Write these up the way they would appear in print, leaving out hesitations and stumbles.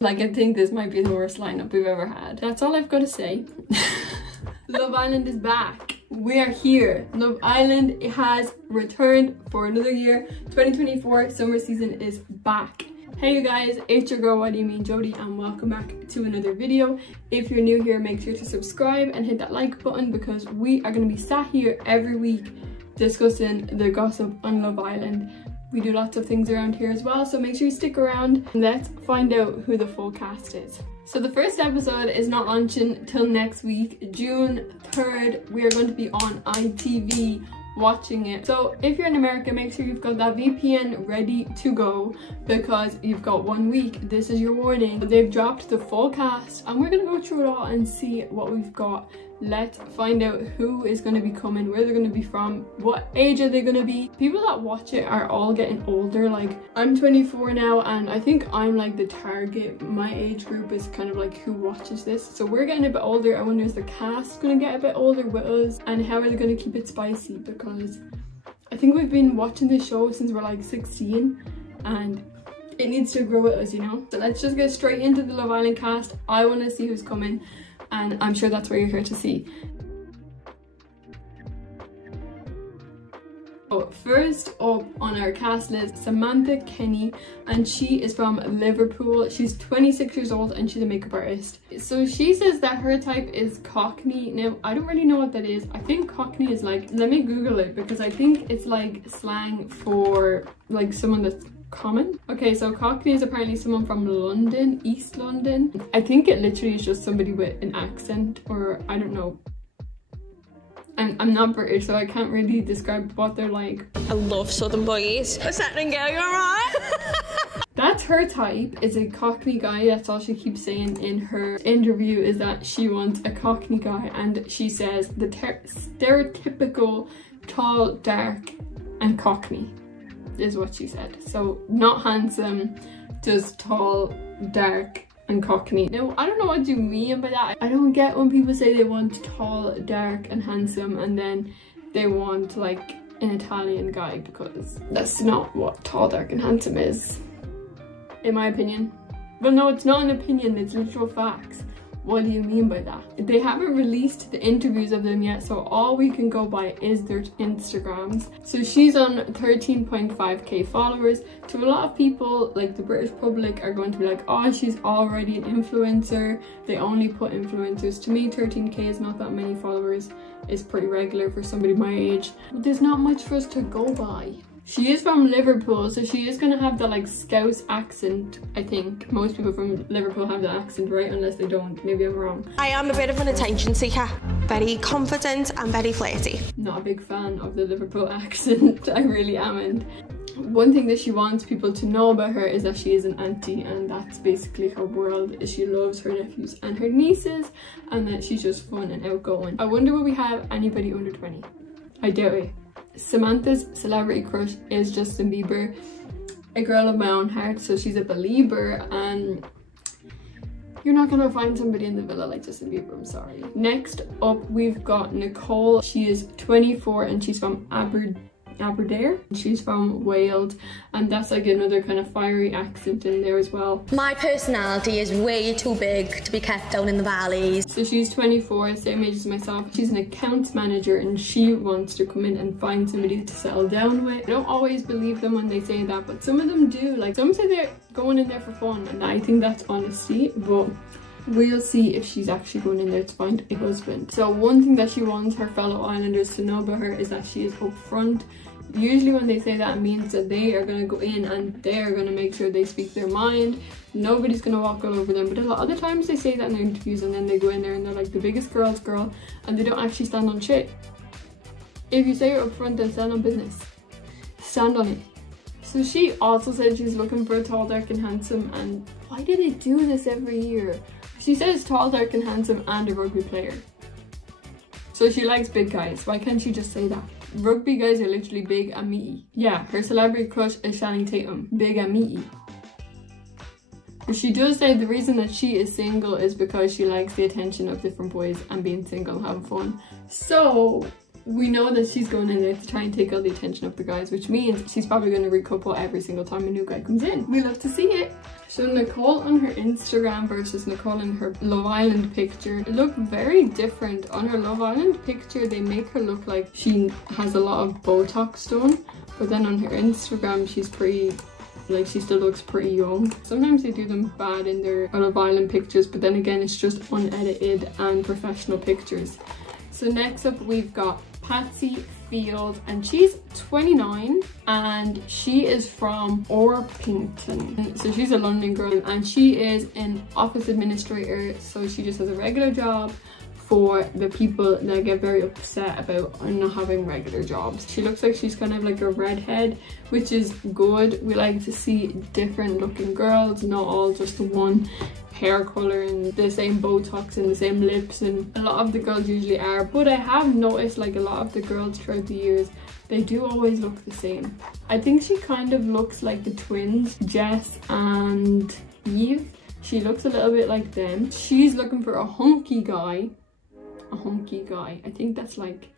Like, I think this might be the worst lineup we've ever had. That's all I've got to say. Love Island is back. We are here. Love Island has returned for another year. 2024 summer season is back. Hey you guys, it's your girl WdymJodie and welcome back to another video. If you're new here, make sure to subscribe and hit that like button because we are going to be sat here every week discussing the gossip on Love Island. We do lots of things around here as well, so make sure you stick around and let's find out who the full cast is. So the first episode is not launching till next week, June 3rd. We are going to be on ITV watching it. So if you're in America, make sure you've got that VPN ready to go because you've got 1 week. This is your warning. They've dropped the full cast and we're gonna go through it all and see what we've got. Let's find out who is going to be coming, where they're going to be from, what age are they going to be. People that watch it are all getting older. Like, I'm 24 now and I think I'm like the target. My age group is kind of like who watches this. So we're getting a bit older. I wonder, is the cast going to get a bit older with us? And how are they going to keep it spicy? Because I think we've been watching this show since we're like 16 and it needs to grow with us, you know? So let's just get straight into the Love Island cast. I want to see who's coming. And I'm sure that's what you're here to see. So first up on our cast list, Samantha Kenny, and she is from Liverpool. She's 26 years old and she's a makeup artist. So she says that her type is Cockney. Now, I don't really know what that is. I think Cockney is like, let me Google it because I think it's like slang for like someone that's common. Okay, so Cockney is apparently someone from London, East London. I think it literally is just somebody with an accent, or I don't know. I'm not British, so I can't really describe what they're like. I love Southern boys. What's happening, girl? You alright? That's her type, is a Cockney guy. That's all she keeps saying in her interview, is that she wants a Cockney guy, and she says the stereotypical tall, dark and Cockney is what she said. So not handsome, just tall, dark and Cockney. Now, I don't know what you mean by that. I don't get when people say they want tall, dark and handsome and then they want like an Italian guy, because that's not what tall, dark and handsome is, in my opinion. But no, it's not an opinion, it's literal facts. What do you mean by that? They haven't released the interviews of them yet, so all we can go by is their Instagrams. So she's on 13.5k followers. To a lot of people, like the British public, are going to be like, oh, she's already an influencer. They only put influencers. To me, 13k is not that many followers. It's pretty regular for somebody my age. But there's not much for us to go by. She is from Liverpool, so she is going to have the like Scouse accent, I think. Most people from Liverpool have the accent, right? Unless they don't. Maybe I'm wrong. I am a bit of an attention seeker. Very confident and very flirty. Not a big fan of the Liverpool accent. I really am. One thing that she wants people to know about her is that she is an auntie, and that's basically her world. Is she loves her nephews and her nieces, and that she's just fun and outgoing. I wonder will we have anybody under 20? I doubt it. Samantha's celebrity crush is Justin Bieber, a girl of my own heart, so she's a Belieber, and you're not gonna find somebody in the villa like Justin Bieber, I'm sorry. Next up, we've got Nicole. She is 24 and she's from Aberdare. She's from Wales, and that's like another kind of fiery accent in there as well. My personality is way too big to be kept down in the valleys. So she's 24, same age as myself. She's an accounts manager and she wants to come in and find somebody to settle down with. I don't always believe them when they say that, but some of them do. Like, some say they're going in there for fun, and I think that's honesty, but we'll see if she's actually going in there to find a husband. So one thing that she wants her fellow islanders to know about her is that she is upfront. Usually when they say that, it means that they are going to go in and they're going to make sure they speak their mind. Nobody's going to walk all over them. But a lot of the times they say that in their interviews, and then they go in there and they're like the biggest girl's girl, and they don't actually stand on shit. If you say you're upfront, then stand on business. Stand on it. So she also said she's looking for a tall, dark and handsome, and why do they do this every year? She says tall, dark and handsome and a rugby player. So she likes big guys. Why can't she just say that? Rugby guys are literally big and meaty. Yeah, her celebrity crush is Channing Tatum. Big and meaty. But she does say the reason that she is single is because she likes the attention of different boys and being single and having fun. So we know that she's going in there to try and take all the attention of the guys, which means she's probably going to recouple every single time a new guy comes in. We love to see it. So Nicole on her Instagram versus Nicole in her Love Island picture look very different. On her Love Island picture, they make her look like she has a lot of Botox done, but then on her Instagram, she's pretty, like, she still looks pretty young. Sometimes they do them bad in their Love Island pictures, but then again, it's just unedited and professional pictures. So next up, we've got Patsy Field, and she's 29 and she is from Orpington. So she's a London girl and she is an office administrator, so she just has a regular job for the people that get very upset about not having regular jobs. She looks like she's kind of like a redhead, which is good. We like to see different looking girls, not all just one hair color and the same Botox and the same lips, and a lot of the girls usually are, but I have noticed like a lot of the girls throughout the years, they do always look the same. I think she kind of looks like the twins, Jess and Eve. She looks a little bit like them. She's looking for a hunky guy. A hunky guy. I think that's like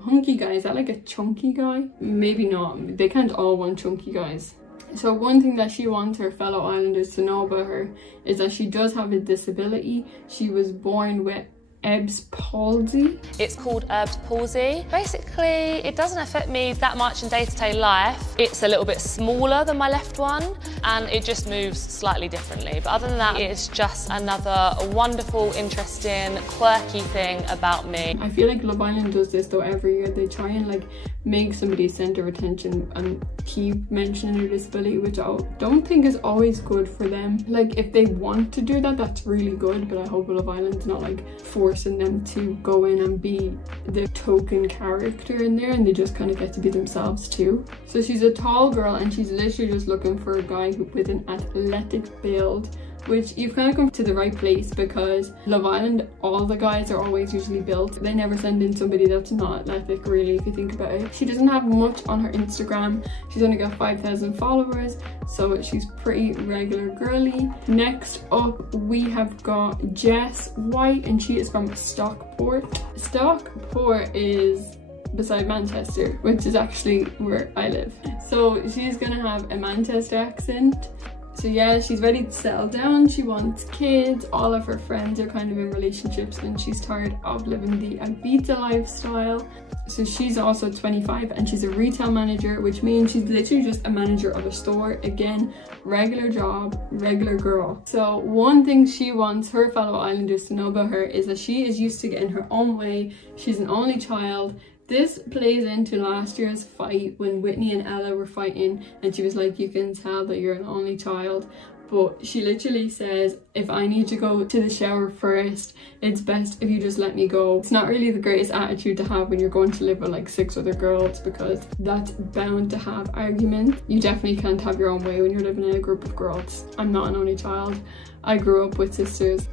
hunky guy. Is that like a chunky guy? Maybe not. They can't all want chunky guys. So one thing that she wants her fellow islanders to know about her is that she does have a disability. She was born with Erb's palsy. It's called Erb's palsy. Basically, it doesn't affect me that much in day-to-day life. It's a little bit smaller than my left one and it just moves slightly differently. But other than that, it's just another wonderful, interesting, quirky thing about me. I feel like Love Island does this though every year. They try and like make somebody a centre of attention and keep mentioning their disability, which I don't think is always good for them. Like if they want to do that, that's really good, but I hope Love Island's not like forcing them to go in and be the token character in there, and they just kind of get to be themselves too. So she's a tall girl and she's literally just looking for a guy with an athletic build, which you've kind of come to the right place, because Love Island, all the guys are always usually built. They never send in somebody that's not athletic, really, if you think about it. She doesn't have much on her Instagram. She's only got 5,000 followers, so she's pretty regular girly. Next up, we have got Jess White, and she is from Stockport. Stockport is beside Manchester, which is actually where I live. So she's gonna have a Manchester accent. So yeah, she's ready to settle down. She wants kids. All of her friends are kind of in relationships and she's tired of living the Ibiza lifestyle. So she's also 25 and she's a retail manager, which means she's literally just a manager of a store. Again, regular job, regular girl. So one thing she wants her fellow islanders to know about her is that she is used to getting her own way. She's an only child. This plays into last year's fight when Whitney and Ella were fighting, and she was like, you can tell that you're an only child. But she literally says, if I need to go to the shower first, it's best if you just let me go. It's not really the greatest attitude to have when you're going to live with like 6 other girls, because that's bound to have arguments. You definitely can't have your own way when you're living in a group of girls. I'm not an only child. I grew up with sisters.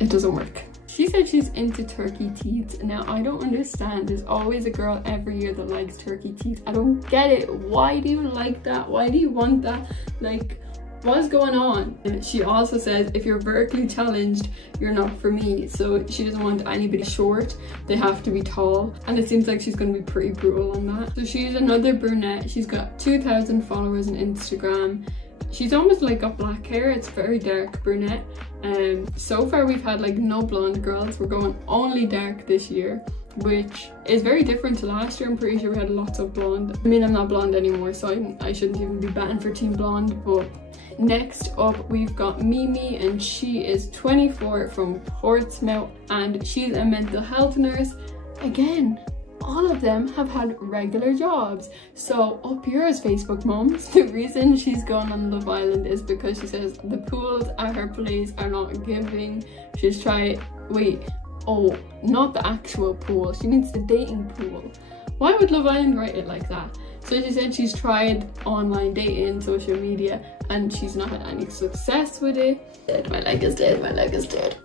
It doesn't work. She said she's into turkey teeth. Now, I don't understand. There's always a girl every year that likes turkey teeth. I don't get it. Why do you like that? Why do you want that? Like, what's going on? And she also says, if you're vertically challenged, you're not for me. So she doesn't want anybody short. They have to be tall. And it seems like she's going to be pretty brutal on that. So she's another brunette. She's got 2,000 followers on Instagram. She's almost like got black hair. It's very dark brunette. So far we've had like no blonde girls. We're going only dark this year, which is very different to last year. I'm pretty sure we had lots of blonde. I mean, I'm not blonde anymore, so I shouldn't even be batting for team blonde. But next up, we've got Mimi, and she is 24 from Portsmouth, and she's a mental health nurse. Again, all of them have had regular jobs. So up yours, Facebook moms. The reason she's going on Love Island is because she says the pools at her place are not giving. She's tried, wait, oh, not the actual pool. She means the dating pool. Why would Love Island write it like that? So she said she's tried online dating, social media, and she's not had any success with it. My leg is dead, my leg is dead.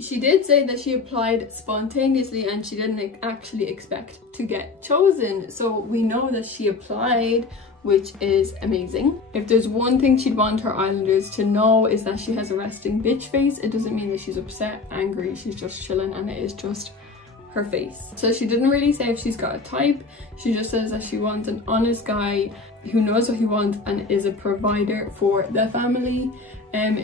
She did say that she applied spontaneously and she didn't actually expect to get chosen. So we know that she applied, which is amazing. If there's one thing she'd want her islanders to know is that she has a resting bitch face. It doesn't mean that she's upset, angry, she's just chilling, and it is just her face. So she didn't really say if she's got a type. She just says that she wants an honest guy who knows what he wants and is a provider for the family.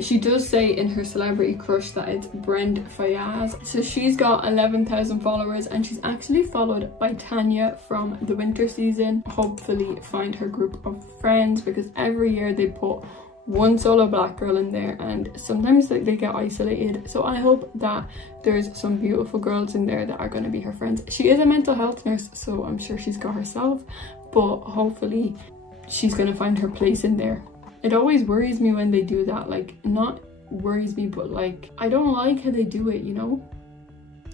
She does say in her celebrity crush that it's Brent Fayaz. So she's got 11,000 followers and she's actually followed by Tanya from the winter season. Hopefully find her group of friends, because every year they put one solo black girl in there and sometimes they get isolated. So I hope that there's some beautiful girls in there that are going to be her friends. She is a mental health nurse, so I'm sure she's got herself, but hopefully she's going to find her place in there. It always worries me when they do that, like, not worries me, but like, I don't like how they do it, you know?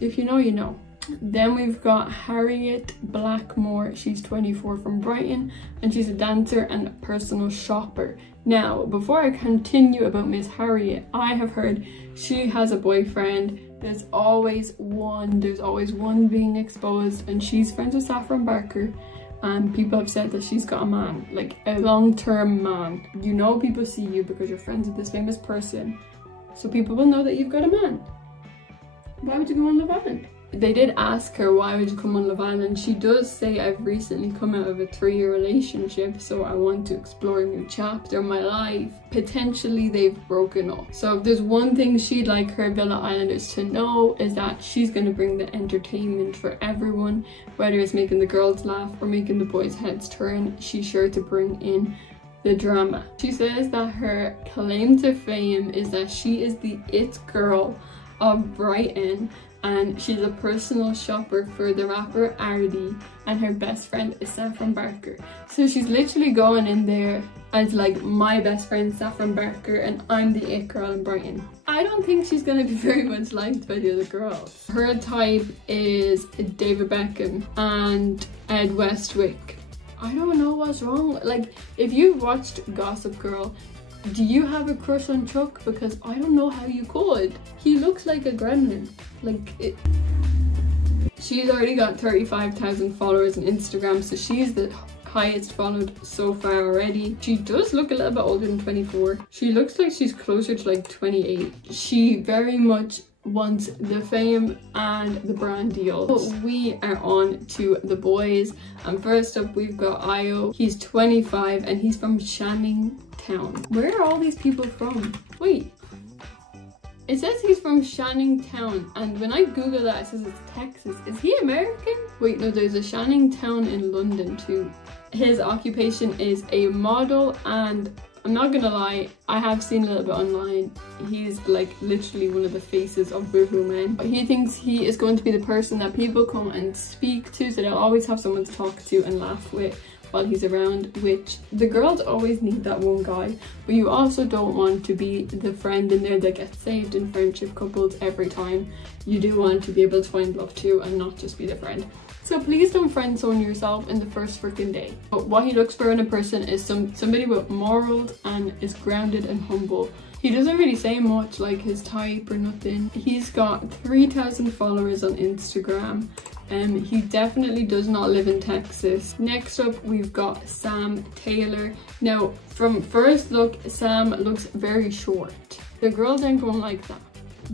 If you know, you know. Then we've got Harriet Blackmore. She's 24 from Brighton and she's a dancer and a personal shopper. Now, before I continue about Miss Harriet, I have heard she has a boyfriend. There's always one being exposed, and she's friends with Saffron Barker. And people have said that she's got a man, like a long-term man. You know people see you because you're friends with this famous person. So people will know that you've got a man. Why would you go on Love Island? They did ask her, why would you come on Love Island? She does say, I've recently come out of a 3-year relationship, so I want to explore a new chapter in my life. Potentially they've broken up. So if there's one thing she'd like her Villa Islanders to know, is that she's going to bring the entertainment for everyone. Whether it's making the girls laugh or making the boys' heads turn, she's sure to bring in the drama. She says that her claim to fame is that she is the it girl of Brighton, and she's a personal shopper for the rapper Ardy, and her best friend is Saffron Barker. So she's literally going in there as like, my best friend Saffron Barker and I'm the it girl in Brighton. I don't think she's gonna be very much liked by the other girls. Her type is David Beckham and Ed Westwick. I don't know what's wrong. Like, if you've watched Gossip Girl, do you have a crush on Chuck? Because I don't know how you could. He looks like a gremlin. Like, it. She's already got 35,000 followers on Instagram, so she's the highest followed so far already. She does look a little bit older than 24. She looks like she's closer to like 28. She very much wants the fame and the brand deal. But we are on to the boys, and first up we've got Ayo. He's 25 and he's from Channing Town. Where are all these people from? Wait, it says he's from Channing Town, and when I google that it says it's Texas. Is he American? Wait, no, there's a Channing Town in London too. His occupation is a model, and I'm not gonna lie, I have seen a little bit online. He's like literally one of the faces of Boohoo Men. He thinks he is going to be the person that people come and speak to, so they'll always have someone to talk to and laugh with while he's around, which the girls always need that one guy, but you also don't want to be the friend in there that gets saved in friendship couples every time. You do want to be able to find love too and not just be the friend. So please don't friend zone yourself in the first freaking day. But what he looks for in a person is somebody with morals and is grounded and humble. He doesn't really say much, like his type or nothing. He's got 3,000 followers on Instagram. He definitely does not live in Texas. Next up we've got Sam Taylor. Now from first look, Sam looks very short. The girls ain't gonna like that,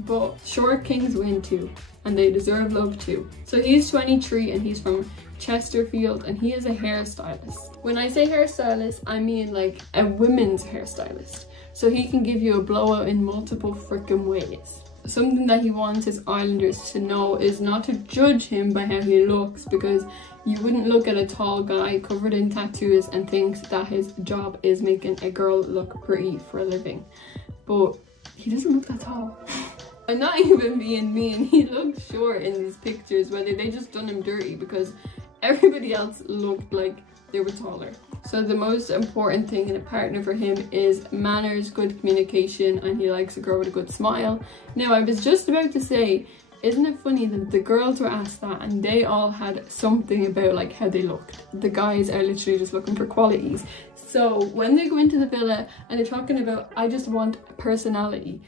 but short kings win too, and they deserve love too. So he's 23 and he's from Chesterfield, and he is a hairstylist. When I say hairstylist, I mean like a women's hairstylist. So he can give you a blowout in multiple freaking ways. Something that he wants his Islanders to know is not to judge him by how he looks, because you wouldn't look at a tall guy covered in tattoos and think that his job is making a girl look pretty for a living. But he doesn't look that tall. I'm not even being mean, he looks short in these pictures, whether they just done him dirty, because everybody else looked like they were taller. So the most important thing in a partner for him is manners, good communication, and he likes a girl with a good smile. Now I was just about to say, isn't it funny that the girls were asked that and they all had something about like how they looked. The guys are literally just looking for qualities. So when they go into the villa and they're talking about, I just want personality.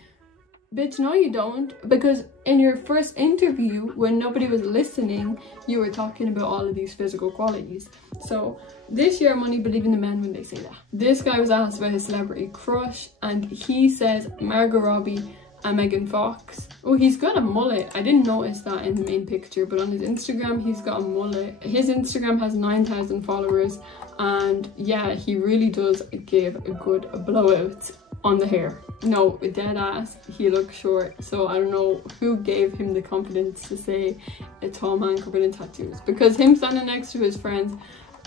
Bitch, no you don't, because in your first interview when nobody was listening, you were talking about all of these physical qualities. So this year I'm only believing the men when they say that. This guy was asked about his celebrity crush and he says Margot Robbie and Megan Fox. Oh, he's got a mullet. I didn't notice that in the main picture, but on his Instagram, he's got a mullet. His Instagram has 9,000 followers, and yeah, he really does give a good blowout on the hair. No, dead ass, he looks short. So I don't know who gave him the confidence to say a tall man covered in tattoos, because him standing next to his friends,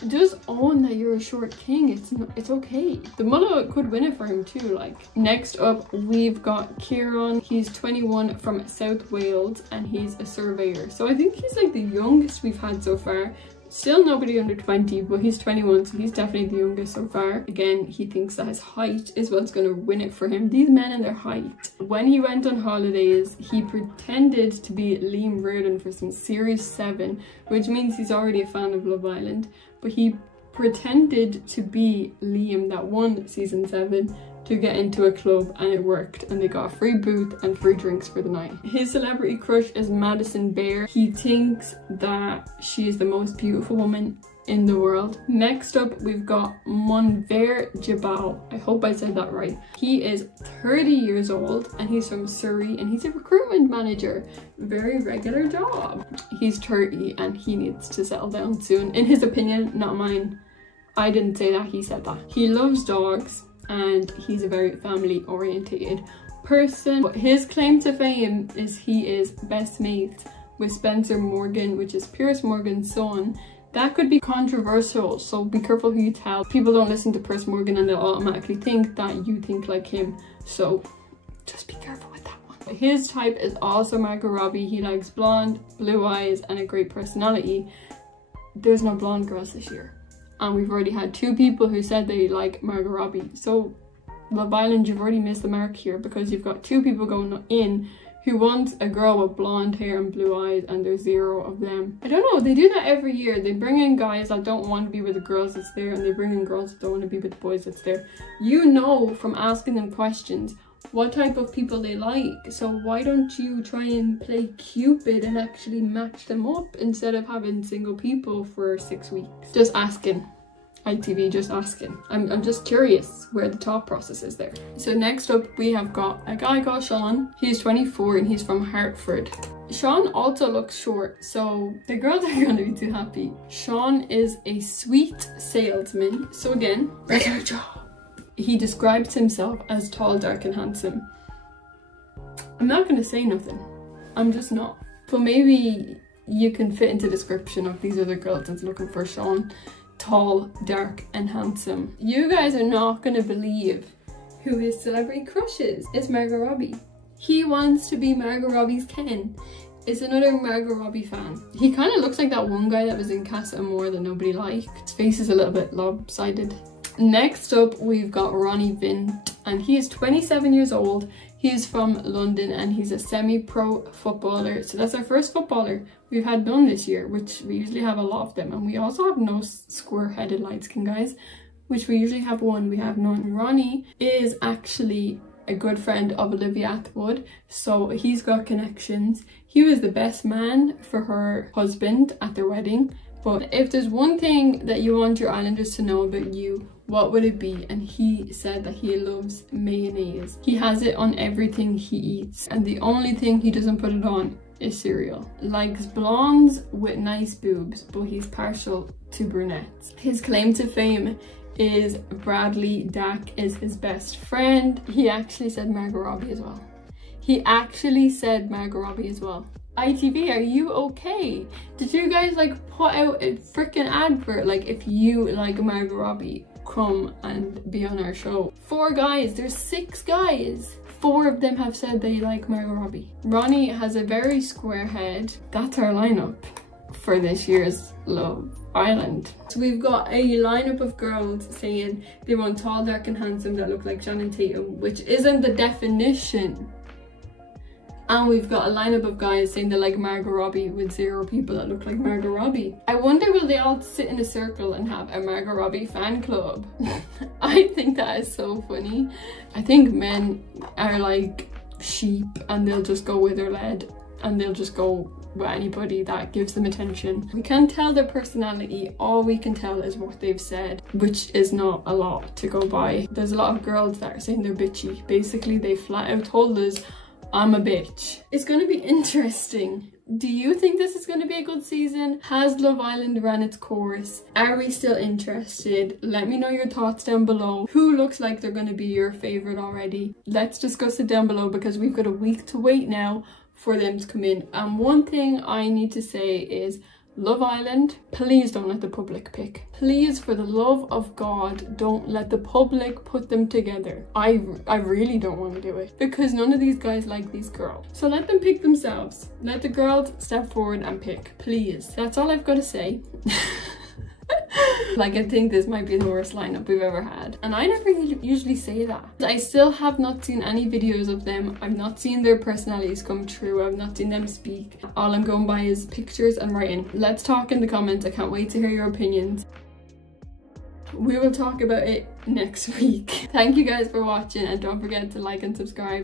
just own that you're a short king. It's okay. The mullet could win it for him too. Like, next up we've got Kieran. He's 21 from South Wales and he's a surveyor. So I think he's like the youngest we've had so far. Still nobody under 20, but he's 21, so he's definitely the youngest so far. Again, he thinks that his height is what's going to win it for him. These men and their height. When he went on holidays, he pretended to be Liam Reardon for some Series 7, which means he's already a fan of Love Island. But he pretended to be Liam that won Season 7 to get into a club, and it worked, and they got a free booth and free drinks for the night. His celebrity crush is Madison Bear. He thinks that she is the most beautiful woman in the world. Next up we've got WdymJodie. I hope I said that right. He is 30 years old and he's from Surrey and he's a recruitment manager. Very regular job. He's 30 and he needs to settle down soon, in his opinion, not mine. I didn't say that, he said that. He loves dogs and he's a very family orientated person. But his claim to fame is he is best mates with Spencer Morgan, which is Piers Morgan's son. That could be controversial, so be careful who you tell. People don't listen to Piers Morgan and they'll automatically think that you think like him, so just be careful with that one. His type is also Margot Robbie. He likes blonde, blue eyes and a great personality. There's no blonde girls this year, and we've already had 2 people who said they like Margot Robbie. So Love Island, you've already missed the mark here, because you've got 2 people going in who wants a girl with blonde hair and blue eyes, and there's 0 of them. I don't know, they do that every year. They bring in guys that don't want to be with the girls that's there, and they bring in girls that don't want to be with the boys that's there. You know from asking them questions what type of people they like, so why don't you try and play Cupid and actually match them up instead of having single people for 6 weeks? Just asking. ITV, just asking. I'm just curious where the thought process is there. So next up we have got a guy called Sean. He's 24 and he's from Hartford. Sean also looks short, so the girls are going to be too happy. Sean is a sweet salesman. So again, regular job. He describes himself as tall, dark and handsome. I'm not going to say nothing. I'm just not. But maybe you can fit into the description of these other girls that's looking for Sean. Tall, dark and handsome. You guys are not gonna believe who his celebrity crush is. It's Margot Robbie. He wants to be Margot Robbie's Ken. It's another Margot Robbie fan. He kind of looks like that one guy that was in Casa Amor that nobody liked. His face is a little bit lopsided. Next up we've got Ronnie Vint, and he is 27 years old. He's from London and he's a semi-pro footballer. So that's our first footballer. We've had none this year, which we usually have a lot of them. And we also have no square-headed light skin guys, which we usually have one. We have none. Ronnie is actually a good friend of Olivia Attwood, so he's got connections. He was the best man for her husband at their wedding. But if there's one thing that you want your islanders to know about you, what would it be? And he said that he loves mayonnaise. He has it on everything he eats, and the only thing he doesn't put it on is cereal. Likes blondes with nice boobs, but he's partial to brunettes. His claim to fame is Bradley Dack is his best friend. He actually said Margot Robbie as well. He actually said Margot Robbie as well. ITV, are you okay? Did you guys like put out a freaking advert like, if you like Margot Robbie, come and be on our show? 4 guys, there's 6 guys. 4 of them have said they like Margot Robbie. Ronnie has a very square head. That's our lineup for this year's Love Island. So we've got a lineup of girls saying they want tall, dark and handsome that look like Shannon Tatum, which isn't the definition. And we've got a lineup of guys saying they like Margot Robbie with 0 people that look like Margot Robbie. I wonder, will they all sit in a circle and have a Margot Robbie fan club? I think that is so funny. I think men are like sheep and they'll just go where they're led, and they'll just go with anybody that gives them attention. We can't tell their personality. All we can tell is what they've said, which is not a lot to go by. There's a lot of girls that are saying they're bitchy. Basically, they flat out told us, I'm a bitch. It's gonna be interesting. Do you think this is going to be a good season? Has Love Island run its course? Are we still interested? Let me know your thoughts down below. Who looks like they're going to be your favourite already? Let's discuss it down below because we've got a week to wait now for them to come in. And one thing I need to say is, Love Island, please don't let the public pick. Please, for the love of God, don't let the public put them together. I really don't want to do it because none of these guys like these girls. So let them pick themselves. Let the girls step forward and pick, please. That's all I've got to say. Like, I think this might be the worst lineup we've ever had. And I never usually say that. I still have not seen any videos of them. I've not seen their personalities come true. I've not seen them speak. All I'm going by is pictures and writing. Let's talk in the comments. I can't wait to hear your opinions. We will talk about it next week. Thank you guys for watching and don't forget to like and subscribe.